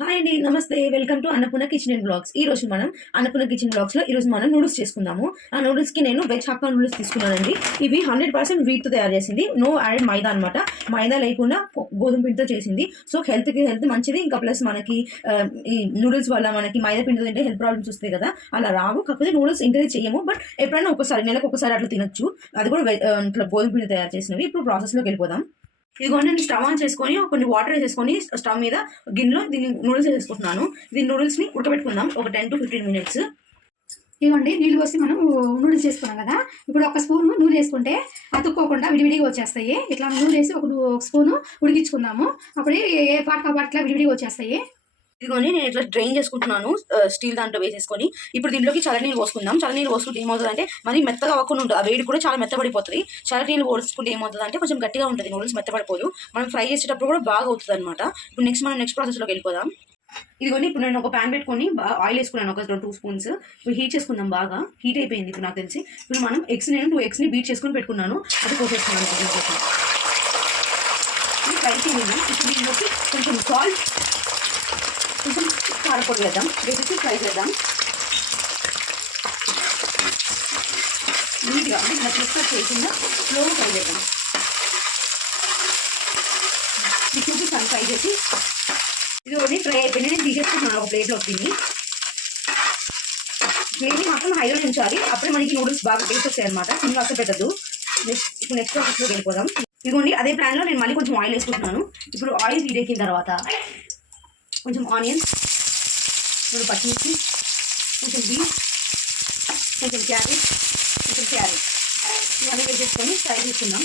Hi అండి నమస్తే. Welcome to Annapurna kitchen and blogs ఈ రోజు మనం అన్నపూర్ణ కిచెన్ బ్లాగ్స్లో ఈ రోజు మనం నూడిల్స్ చేసుకుందాము. ఆ నూడిల్స్కి నేను వెజ్ హక్కా నూడిల్స్ తీసుకున్నానండి. ఇవి హండ్రెడ్ పర్సెంట్ వీట్తో తయారు చేసింది. నో యాడెడ్ మైదా అనమాట మైదా లేకుండా గోధుమ పిండితో చేసింది. సో హెల్త్కి హెల్త్ మంచిది. ఇంకా ప్లస్ మనకి ఈ నూడిల్స్ వల్ల మనకి మైదా పిండితో తింటే హెల్త్ ప్రాబ్లమ్స్ వస్తాయి కదా. అలా రావు. కాకపోతే నూడిల్స్ ఎంకరేజ్ చేయము. బట్ ఎప్పుడైనా ఒకసారి నెలకు ఒకసారి అట్లా తినొచ్చు. అది కూడా ఇట్లా గోధుమ పిండి తయారు చేసినవి. ఇప్పుడు ప్రాసెస్లోకి వెళ్ళిపోదాం. ఇదిగోండి నేను స్టవ్ ఆన్ చేసుకొని కొన్ని వాటర్ వేసేసుకొని స్టవ్ మీద గిన్నెలో దీన్ని నూడిల్స్ వేసేసుకుంటున్నాను. దీని నూడిల్స్ని ఉడకబెట్టుకుందాం. ఒక టెన్ టు ఫిఫ్టీన్ మినిట్స్ ఇవ్వండి నీళ్ళు పోసి మనం నూడిల్స్ చేసుకున్నాం కదా. ఇప్పుడు ఒక స్పూన్ నూనె వేసుకుంటే అతుక్కోకుండా విడివిడిగా వచ్చేస్తాయి. ఇట్లా నూనె వేసి ఒక ఒక స్పూను ఉడికించుకుందాము. అప్పుడే ఏ- ఏ పాట కాబట్టి విడివిడిగా వచ్చేస్తాయి. ఇదిగోని నేను ఇట్లా డ్రైన్ చేసుకుంటున్నాను స్టీల్ దాంట్లో వేసేసుకొని. ఇప్పుడు దీంట్లోకి చల్లనీళ్ళు పోసుకుందాం. చల్లనీళ్ళు పోసుకుంటే ఏమవుతుంది అంటే మరి మెత్తగా అవ్వకుండా ఉంటుంది ఆ వేడి కూడా చాలా మెత్తబడిపోతుంది. చల్లనీళ్ళు పోసుకుంటే ఏమవుతుంది అంటే కొంచెం గట్టిగా ఉంటుంది. నూడిల్స్ మెత్తబడిపోదు. మనం ఫ్రై చేసేటప్పుడు కూడా బాగా అవుతుంది అనమాట ఇప్పుడు నెక్స్ట్ మనం నెక్స్ట్ ప్రాసెస్లోకి వెళ్ళిపోదాం. ఇదిగోండి ఇప్పుడు నేను ఒక ప్యాన్ పెట్టుకొని ఆయిల్ వేసుకున్నాను. ఒక టూ స్పూన్స్ ఇప్పుడు హీట్ చేసుకుందాం బాగా. హీట్ అయిపోయింది ఇప్పుడు నాకు తెలిసి. ఇప్పుడు మనం ఎగ్స్ నేను టూ ఎగ్స్ని బీట్ చేసుకుని పెట్టుకున్నాను. అది కోసేసుకున్నాను ఇప్పుడు ఫ్రై చేయండి. ఇప్పుడు కొంచెం సాల్ట్ కొంచెం కారపొడి వేద్దాం. వేసేసి ఫ్రై చేద్దాం. నీట్గా అంటే ఇలా ప్రిస్కర్ చేయకుండా స్లో ఫ్రై చేద్దాం. ఇది చూపిస్తాను ఫ్రై చేసి. ఇది ఓన్లీ ఫ్రై అయిపోయింది. నేను తీసేసుకున్నాను ఒక ప్లేట్లో తిని ఫ్లేమ్ని మాత్రం హైలో ఉంచాలి. అప్పుడే మనకి నూడిల్స్ బాగా టేస్ట్ వస్తాయి అనమాట సిమ్లో అసలు పెట్టద్దు. నెక్స్ట్ ఇప్పుడు నెక్స్ట్ ప్రాసెస్లోకి వెళ్ళిపోదాం. ఇదిగోండి అదే ప్లాన్లో నేను మళ్ళీ కొంచెం ఆయిల్ వేసుకుంటున్నాను. ఇప్పుడు ఆయిల్ హీట్ ఎక్కిన తర్వాత కొంచెం ఆనియన్స్ రెండు పచ్చిమిర్చి కొంచెం బీన్స్ కొంచెం క్యారెట్ కొంచెం క్యారెట్. ఇవన్నీ వేసేసుకొని ఫ్రై చేసుకుందాం.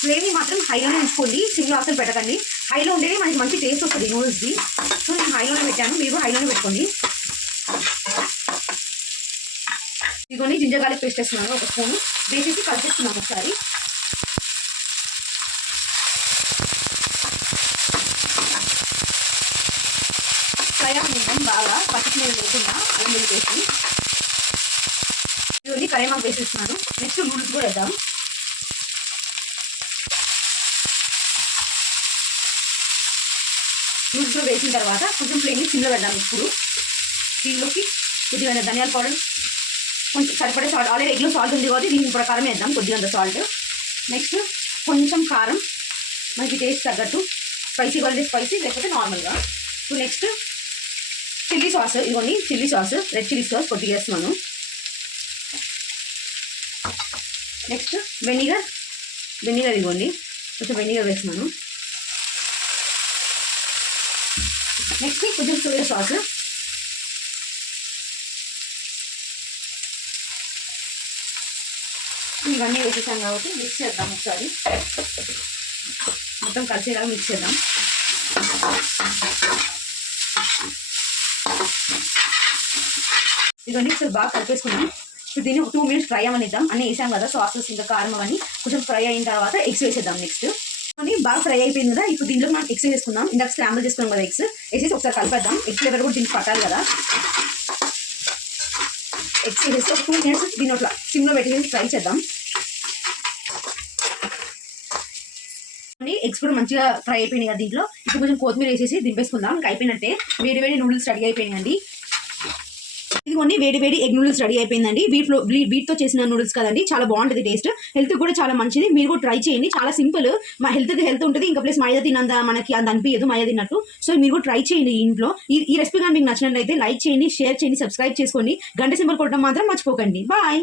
ఫ్లేమ్ని మాత్రం హైలోనే ఉంచుకోండి సిమ్లో అసలు పెట్టకండి. హైలో ఉండేది మనకి మంచి టేస్ట్ వస్తుంది నూడిల్స్ది సో నేను హైలోనే పెట్టాను మీరు హైలోనే పెట్టుకోండి. ఇదిగోని జింజర్ గార్లిక్ పేస్ట్ వేస్తున్నాను ఒక స్పూన్. వేసేసి కలిపిస్తున్నాను ఒకసారి. ఫ్రై అవ్వనిద్దాం బాగా పచ్చి మీద లేకుండా అల్లం వెల్లుల్లి వేసి ఇవన్నీ కరేమాకు వేసేస్తున్నాను. నెక్స్ట్ నూడిల్స్ కూడా వేద్దాం. నూడిల్స్ వేసిన తర్వాత కొంచెం ప్లేన్ని చిన్న పెడదాం ఇప్పుడు. దీనిలోకి కొద్దిగా ధనియాల పౌడర్ కొంచెం సరిపడే సాల్ట్. ఆల్రెడీ ఎగ్లో సాల్ట్ ఉంది కాబట్టి దీని ప్రకారం వేద్దాం కొద్దిగా సాల్ట్. నెక్స్ట్ కొంచెం కారం మనకి టేస్ట్ తగ్గట్టు స్పైసీ కావాలంటే స్పైసీ లేకపోతే నార్మల్గా. ఇప్పుడు నెక్స్ట్ చిల్లీ సాస్ ఇదిగోండి chilli sauce red chilli sauce కొద్దిగా వేస్తున్నాను. నెక్స్ట్ వెనిగర్ వెనిగర్ ఇదిగోండి కొంచెం వెనిగర్ వేస్తున్నాను. నెక్స్ట్ కొంచెం సోయా సాస్. ఇవన్నీ వేసేసాం కాబట్టి మిక్స్ చేద్దాం ఒకసారి. మొత్తం కలిసేలాగా మిక్స్ చేద్దాం. ఇదిగోండి ఒకసారి బాగా కలిపేసుకున్నాం ఇప్పుడు దీన్ని ఒక టూ మినిట్స్ ఫ్రై అవ్వనిద్దాం. అన్నీ వేసాం కదా సాసెస్ ఇంకా కారం అవన్నీ కొంచెం ఫ్రై అయిన తర్వాత ఎగ్స్ వేసేద్దాం నెక్స్ట్ అని బాగా ఫ్రై అయిపోయింది కదా ఇప్పుడు దీంట్లో మనం ఎగ్స్ వేసుకుందాం. ఇందాక స్క్రాంబుల్ చేసుకున్నాం కదా ఎగ్స్ వేసేసి ఒకసారి కలిపేద్దాం. ఎగ్ ఫ్లేవర్ కూడా దీనికి పట్టాలి కదా. ఎగ్స్ వేసేసి ఒక టూ మినిట్స్ దీని అట్లా సిమ్లో పెట్టి ఫ్రై చేద్దాం. ఎగ్స్ కూడా మంచిగా ఫ్రై అయిపోయినాయి కదా దీంట్లో. ఇప్పుడు కొంచెం కొత్తిమీర వేసేసి దింపేసుకుందాం. ఇంకా అయిపోయినట్టే వేడి వేడి నూడిల్స్ రెడీ అయిపోయినాయండి. ఇదిగోండి వేడి వేడి ఎగ్ నూడిల్స్ రెడీ అయిపోయిందండి. వీటిలో వీటితో చేసిన నూడిల్స్ కదండి చాలా బాగుంటుంది టేస్ట్ హెల్త్ కూడా చాలా మంచిది. మీరు కూడా ట్రై చేయండి. చాలా సింపుల్ మా హెల్త్కి హెల్త్ ఉంటుంది. ఇంకా ప్లస్ మైదా తినంత మనకి అంత అనిపించదు మైదా తిన్నట్టు. సో మీరు కూడా ట్రై చేయండి ఇంట్లో. ఈ ఈ రెసిపీ కానీ మీకు నచ్చినట్లయితే లైక్ చేయండి షేర్ చేయండి సబ్స్క్రైబ్ చేసుకోండి. గంట సింబల్ కొట్టడం మాత్రం మర్చిపోకండి. బాయ్